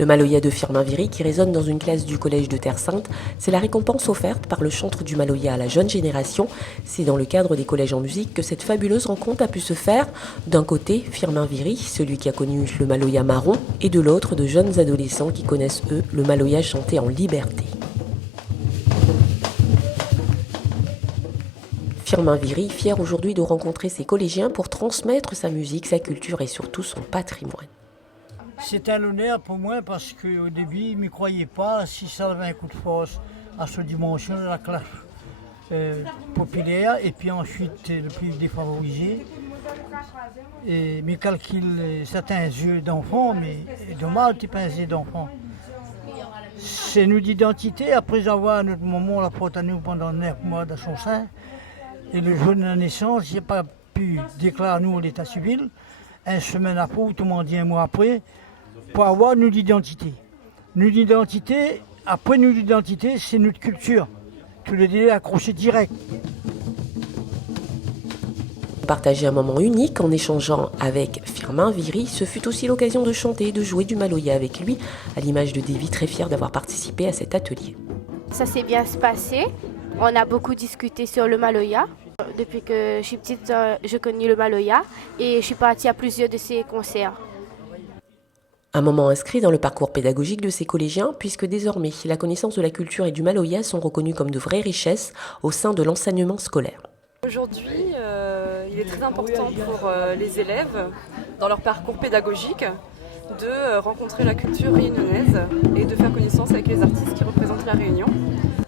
Le Maloya de Firmin-Viry, qui résonne dans une classe du collège de Terre-Sainte, c'est la récompense offerte par le chantre du Maloya à la jeune génération. C'est dans le cadre des collèges en musique que cette fabuleuse rencontre a pu se faire. D'un côté, Firmin-Viry, celui qui a connu le Maloya marron, et de l'autre, de jeunes adolescents qui connaissent, eux, le Maloya chanté en liberté. Firmin-Viry, fier aujourd'hui de rencontrer ses collégiens pour transmettre sa musique, sa culture et surtout son patrimoine. C'est un honneur pour moi parce qu'au début, je ne me croyais pas si ça avait un coup de force à cette dimension de la classe populaire et puis ensuite le plus défavorisé. Et mes calculs, certains yeux d'enfants, mais dommage, tu pas un yeux d'enfant. C'est nous d'identité, après avoir à notre moment la porte à nous pendant 9 mois dans son sein. Et le jour de la naissance, je n'ai pas pu déclarer nous l'état civil. Une semaine après, ou tout le monde dit un mois après, pour avoir nous d'identité. Nous d'identité, après nous d'identité, c'est notre culture. Tout le délai accroché direct. Partager un moment unique en échangeant avec Firmin-Viry, ce fut aussi l'occasion de chanter et de jouer du Maloya avec lui, à l'image de Davy, très fier d'avoir participé à cet atelier. Ça s'est bien passé. On a beaucoup discuté sur le Maloya. Depuis que je suis petite, je connais le Maloya et je suis partie à plusieurs de ses concerts. Un moment inscrit dans le parcours pédagogique de ces collégiens, puisque désormais la connaissance de la culture et du Maloya sont reconnues comme de vraies richesses au sein de l'enseignement scolaire. Aujourd'hui, il est très important pour les élèves, dans leur parcours pédagogique, de rencontrer la culture réunionnaise et de faire connaissance avec les artistes qui représentent la Réunion.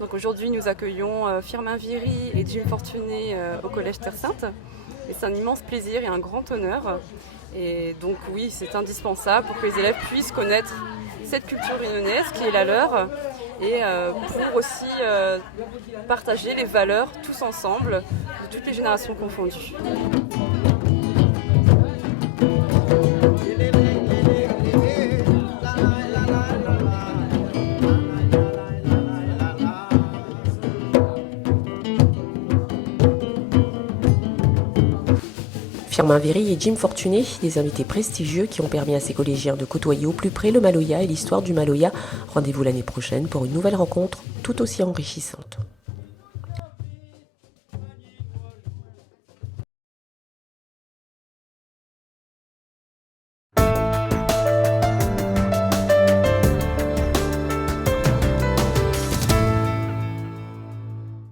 Donc aujourd'hui, nous accueillons Firmin-Viry et Jim Fortuné au Collège Terre-Sainte. Et c'est un immense plaisir et un grand honneur. Et donc oui, c'est indispensable pour que les élèves puissent connaître cette culture réunionnaise qui est la leur et pour aussi partager les valeurs tous ensemble, de toutes les générations confondues. Firmin-Viry et Jim Fortuné, des invités prestigieux qui ont permis à ces collégiens de côtoyer au plus près le Maloya et l'histoire du Maloya. Rendez-vous l'année prochaine pour une nouvelle rencontre tout aussi enrichissante.